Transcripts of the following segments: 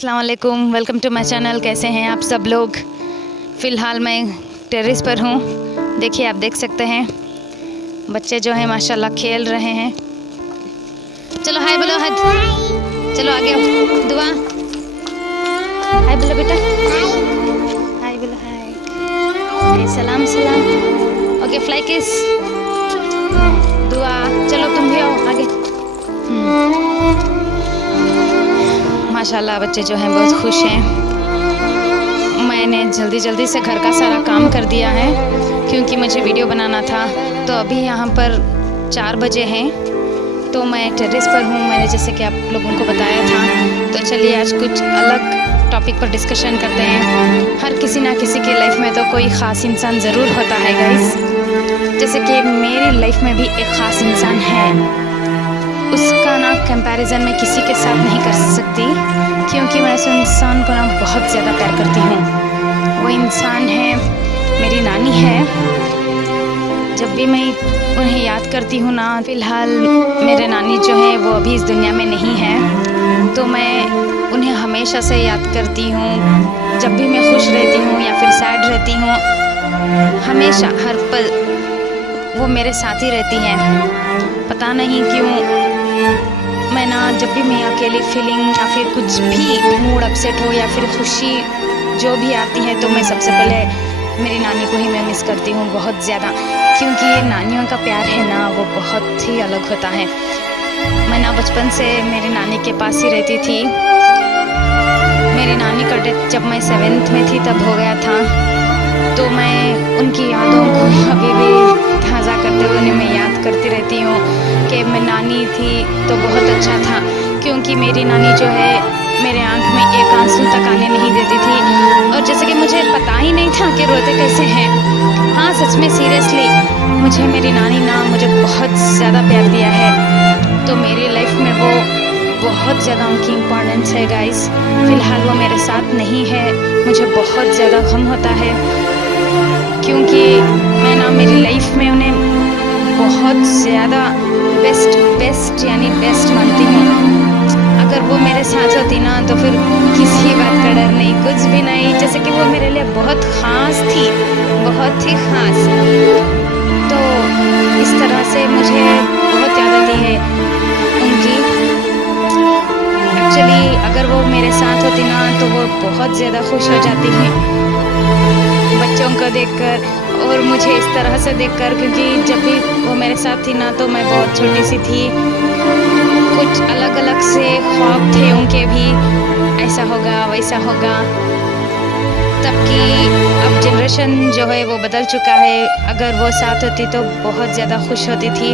अस्सलाम वालेकुम, welcome to my channel. कैसे हैं आप सब लोग? फ़िलहाल मैं टेरेस पर हूँ। देखिए, आप देख सकते हैं बच्चे जो हैं माशाल्लाह खेल रहे हैं। चलो हाय बोलो, हाय। चलो आगे आओ, दुआ। हाय बोलो बेटा, हाय बोलो, हाय। सलाम सलाम। ओके, फ्लाई किस। दुआ। चलो तुम भी आओ आगे। माशाल्लाह बच्चे जो हैं बहुत खुश हैं। मैंने जल्दी से घर का सारा काम कर दिया है क्योंकि मुझे वीडियो बनाना था। तो अभी यहाँ पर 4 बजे हैं, तो मैं टेरेस पर हूँ। मैंने जैसे कि आप लोगों को बताया था। तो चलिए आज कुछ अलग टॉपिक पर डिस्कशन करते हैं। हर किसी ना किसी के लाइफ में तो कोई ख़ास इंसान ज़रूर होता है गाइस। जैसे कि मेरी लाइफ में भी एक ख़ास इंसान है। उसका ना कंपैरिजन मैं किसी के साथ नहीं कर सकती क्योंकि मैं उस इंसान को ना बहुत ज़्यादा प्यार करती हूँ। वो इंसान है, मेरी नानी है। जब भी मैं उन्हें याद करती हूँ ना, फ़िलहाल मेरे नानी जो है वो अभी इस दुनिया में नहीं है, तो मैं उन्हें हमेशा से याद करती हूँ। जब भी मैं खुश रहती हूँ या फिर सैड रहती हूँ, हमेशा हर पल वो मेरे साथ ही रहती हैं। पता नहीं क्यों मैं ना जब भी मैं अकेली फीलिंग या फिर कुछ भी मूड अपसेट हो या फिर खुशी जो भी आती है, तो मैं सबसे पहले मेरी नानी को ही मैं मिस करती हूँ बहुत ज़्यादा। क्योंकि ये नानियों का प्यार है ना, वो बहुत ही अलग होता है। मैं ना बचपन से मेरी नानी के पास ही रहती थी। मेरी नानी का डेथ जब मैं 7th में थी तब हो गया था। तो मैं उनकी यादों को अभी भी ताज़ा करते हुए उन्हें मैं याद करती रहती हूँ कि मैं नानी थी तो बहुत अच्छा था। क्योंकि मेरी नानी जो है मेरे आँख में एक आंसू तक आने नहीं देती थी। और जैसे कि मुझे पता ही नहीं था कि रोते कैसे हैं। हाँ, सच में सीरियसली मुझे मेरी नानी ना मुझे बहुत ज़्यादा प्यार दिया है। तो मेरी लाइफ में वो बहुत ज़्यादा उनकी इम्पोर्टेंस है गाइस। फ़िलहाल वो मेरे साथ नहीं है, मुझे बहुत ज़्यादा गम होता है क्योंकि मैं ना मेरी लाइफ में उन्हें बहुत ज़्यादा बेस्ट यानी बेस्ट मानती हूँ। अगर वो मेरे साथ होती ना तो फिर किसी बात का डर नहीं, कुछ भी नहीं। जैसे कि वो मेरे लिए बहुत ख़ास थी, बहुत ही ख़ास। तो इस तरह से मुझे बहुत याद आती है उनकी। एक्चुअली अगर वो मेरे साथ होती ना तो वो बहुत ज़्यादा खुश हो जाती है बच्चों को देखकर और मुझे इस तरह से देखकर। क्योंकि जब भी वो मेरे साथ थी ना तो मैं बहुत छोटी सी थी। कुछ अलग से ख्वाब थे उनके भी, ऐसा होगा वैसा होगा। तब की अब जनरेशन जो है वो बदल चुका है। अगर वो साथ होती तो बहुत ज़्यादा खुश होती थी।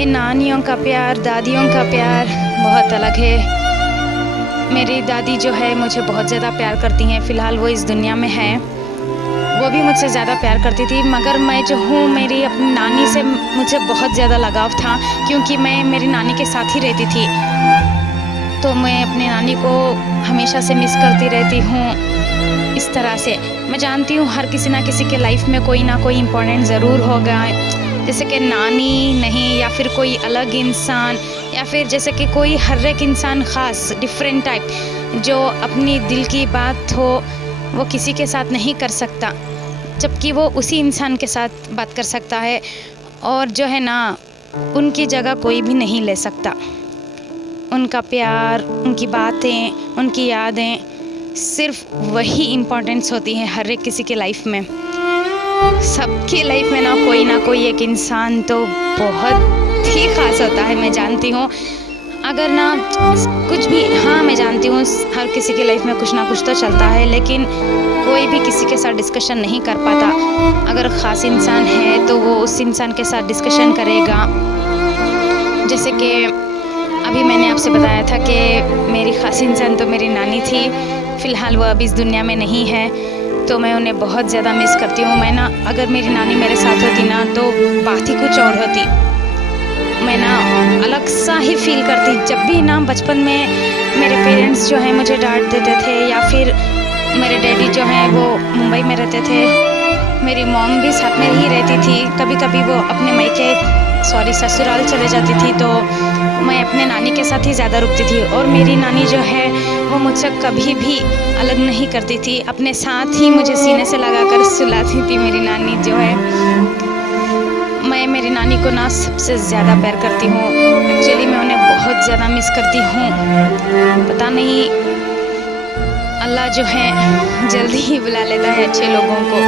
ये नानियों का प्यार, दादियों का प्यार बहुत अलग है। मेरी दादी जो है मुझे बहुत ज़्यादा प्यार करती हैं। फ़िलहाल वो इस दुनिया में है। वो भी मुझसे ज़्यादा प्यार करती थी, मगर मैं जो हूँ मेरी अपनी नानी से मुझे बहुत ज़्यादा लगाव था क्योंकि मैं मेरी नानी के साथ ही रहती थी। तो मैं अपनी नानी को हमेशा से मिस करती रहती हूँ। इस तरह से मैं जानती हूँ हर किसी ना किसी के लाइफ में कोई ना कोई इम्पोर्टेंट ज़रूर होगा। जैसे कि नानी नहीं या फिर कोई अलग इंसान, या फिर जैसे कि कोई हर एक इंसान ख़ास डिफरेंट टाइप जो अपनी दिल की बात हो वो किसी के साथ नहीं कर सकता, जबकि वो उसी इंसान के साथ बात कर सकता है। और जो है ना उनकी जगह कोई भी नहीं ले सकता। उनका प्यार, उनकी बातें, उनकी यादें, सिर्फ वही इम्पोर्टेंस होती है हर एक किसी के लाइफ में। सबकी लाइफ में ना कोई एक इंसान तो बहुत ही ख़ास होता है, मैं जानती हूँ। अगर ना कुछ भी, हाँ मैं जानती हूँ हर किसी की लाइफ में कुछ ना कुछ तो चलता है, लेकिन कोई भी किसी के साथ डिस्कशन नहीं कर पाता। अगर ख़ास इंसान है तो वो उस इंसान के साथ डिस्कशन करेगा। जैसे कि अभी मैंने आपसे बताया था कि मेरी ख़ास इंसान तो मेरी नानी थी। फ़िलहाल वो अभी इस दुनिया में नहीं है, तो मैं उन्हें बहुत ज़्यादा मिस करती हूँ। मैं ना अगर मेरी नानी मेरे साथ होती ना तो बात ही कुछ और होती। मैं ना अलग सा ही फील करती। जब भी ना बचपन में मेरे पेरेंट्स जो हैं मुझे डांट देते थे, या फिर मेरे डैडी जो हैं वो मुंबई में रहते थे, मेरी मॉम भी साथ में ही रहती थी। कभी कभी वो अपने मायके ससुराल चले जाती थी तो मैं अपने नानी के साथ ही ज़्यादा रुकती थी। और मेरी नानी जो है वो मुझसे कभी भी अलग नहीं करती थी, अपने साथ ही मुझे सीने से लगाकर सुलाती थी मेरी नानी जो है। मैं मेरी नानी को ना सबसे ज़्यादा प्यार करती हूँ। एक्चुअली मैं उन्हें बहुत ज़्यादा मिस करती हूँ। पता नहीं अल्लाह जो है जल्दी ही बुला लेता है अच्छे लोगों को,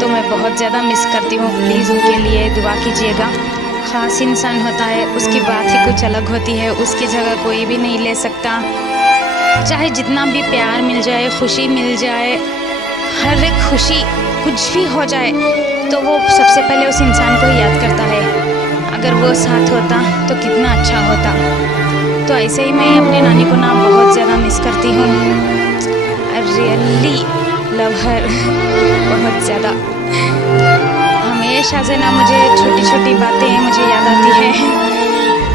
तो मैं बहुत ज़्यादा मिस करती हूँ। प्लीज़ उनके लिए दुआ कीजिएगा। ख़ास इंसान होता है, उसकी बात ही कुछ अलग होती है, उसकी जगह कोई भी नहीं ले सकता। चाहे जितना भी प्यार मिल जाए, खुशी मिल जाए, हर एक खुशी कुछ भी हो जाए तो वो सबसे पहले उस इंसान को ही याद करता है। अगर वो साथ होता तो कितना अच्छा होता। तो ऐसे ही मैं अपने नानी को ना बहुत ज़्यादा मिस करती हूँ। आई रियली लव हर, बहुत ज़्यादा। हमेशा से ना मुझे छोटी छोटी बातें मुझे याद आती है,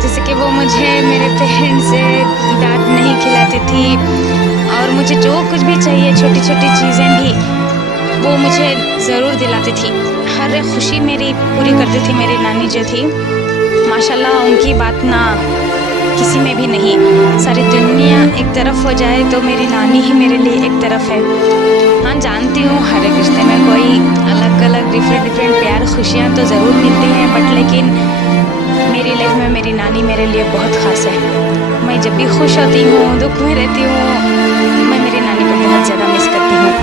जैसे कि वो मुझे मेरे पेरेंट्स से डांट नहीं खिलाती थी और मुझे जो कुछ भी चाहिए छोटी छोटी चीज़ें भी वो मुझे ज़रूर दिलाती थी। हर एक खुशी मेरी पूरी करती थी मेरी नानी जो थी। माशाल्लाह उनकी बात ना किसी में भी नहीं। सारी दुनिया एक तरफ हो जाए तो मेरी नानी ही मेरे लिए एक तरफ है। हाँ जानती हूँ हर एक रिश्ते में कोई अलग अलग डिफरेंट प्यार खुशियाँ तो ज़रूर मिलती हैं, बट लेकिन मेरी लाइफ में मेरी नानी मेरे लिए बहुत ख़ास है। मैं जब भी खुश होती हूँ, दुख में रहती हूँ, मैं मेरी नानी को बहुत ज़्यादा मिस करती हूँ।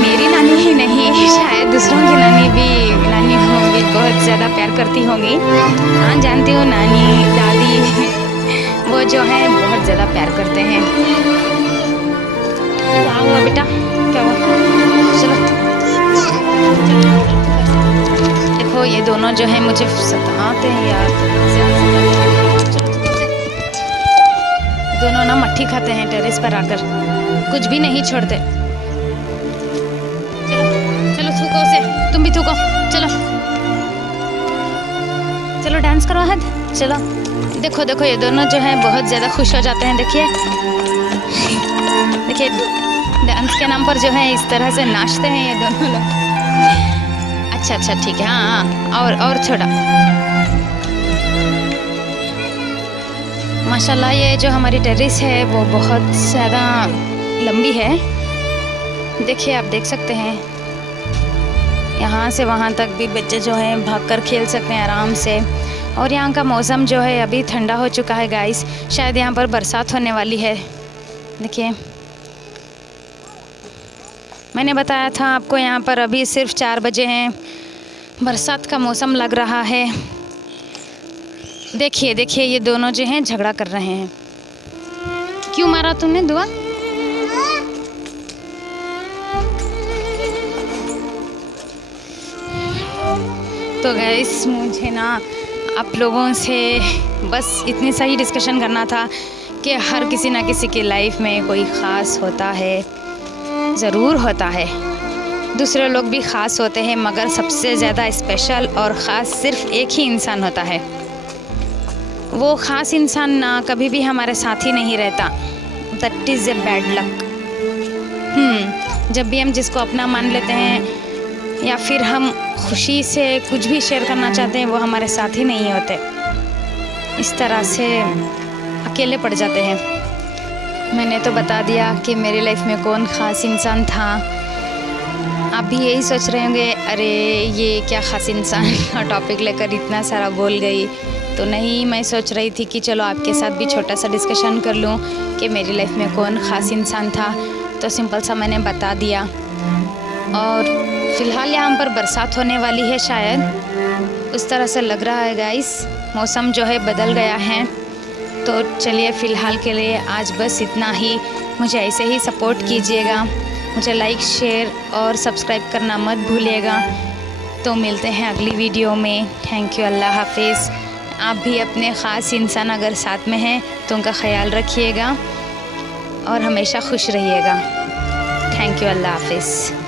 मेरी नानी ही नहीं, शायद दूसरों की नानी भी बहुत ज़्यादा प्यार करती होंगी। हाँ जानती हूँ नानी दादी वो जो है बहुत ज़्यादा प्यार करते हैं। क्या हुआ बेटा, क्या हुआ? चलो देखो ये दोनों जो है मुझे सताते हैं यार। दोनों ना मट्ठी खाते हैं टेरेस पर आकर, कुछ भी नहीं छोड़ते। चलो थूको उसे, तुम भी थूको। चलो चलो डांस करो हद। चलो देखो देखो ये दोनों जो है बहुत ज़्यादा खुश हो जाते हैं। देखिए देखिए डांस के नाम पर जो है इस तरह से नाचते हैं ये दोनों लोग। अच्छा ठीक है। हाँ और थोड़ा। माशाल्लाह ये जो हमारी टेरेस है वो बहुत ज़्यादा लंबी है। देखिए आप देख सकते हैं यहाँ से वहाँ तक भी बच्चे जो हैं भागकर खेल सकते हैं आराम से। और यहाँ का मौसम जो है अभी ठंडा हो चुका है गाइस, शायद यहाँ पर बरसात होने वाली है। देखिए मैंने बताया था आपको यहाँ पर अभी सिर्फ 4 बजे हैं, बरसात का मौसम लग रहा है। देखिए देखिए ये दोनों जो हैं झगड़ा कर रहे हैं। क्यों मारा तुमने दुआ? तो गाइस मुझे ना आप लोगों से बस इतनी सा ही डिस्कशन करना था कि हर किसी ना किसी की लाइफ में कोई ख़ास होता है, ज़रूर होता है। दूसरे लोग भी ख़ास होते हैं मगर सबसे ज़्यादा स्पेशल और ख़ास सिर्फ एक ही इंसान होता है। वो ख़ास इंसान ना कभी भी हमारे साथ ही नहीं रहता। That is a bad luck. जब भी हम जिसको अपना मान लेते हैं या फिर हम खुशी से कुछ भी शेयर करना चाहते हैं वो हमारे साथ ही नहीं होते, इस तरह से अकेले पड़ जाते हैं। मैंने तो बता दिया कि मेरी लाइफ में कौन ख़ास इंसान था। आप भी यही सोच रहे होंगे अरे ये क्या ख़ास इंसान टॉपिक लेकर इतना सारा बोल गई। तो नहीं, मैं सोच रही थी कि चलो आपके साथ भी छोटा सा डिस्कशन कर लूँ कि मेरी लाइफ में कौन ख़ास इंसान था। तो सिंपल सा मैंने बता दिया। और फ़िलहाल यहाँ पर बरसात होने वाली है शायद, उस तरह से लग रहा है गाइस। मौसम जो है बदल गया है। तो चलिए फ़िलहाल के लिए आज बस इतना ही। मुझे ऐसे ही सपोर्ट कीजिएगा, मुझे लाइक शेयर और सब्सक्राइब करना मत भूलिएगा। तो मिलते हैं अगली वीडियो में। थैंक यू, अल्लाह हाफिज़। आप भी अपने ख़ास इंसान अगर साथ में हैं तो उनका ख्याल रखिएगा और हमेशा खुश रहिएगा। थैंक यू, अल्लाह हाफिज़।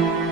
है।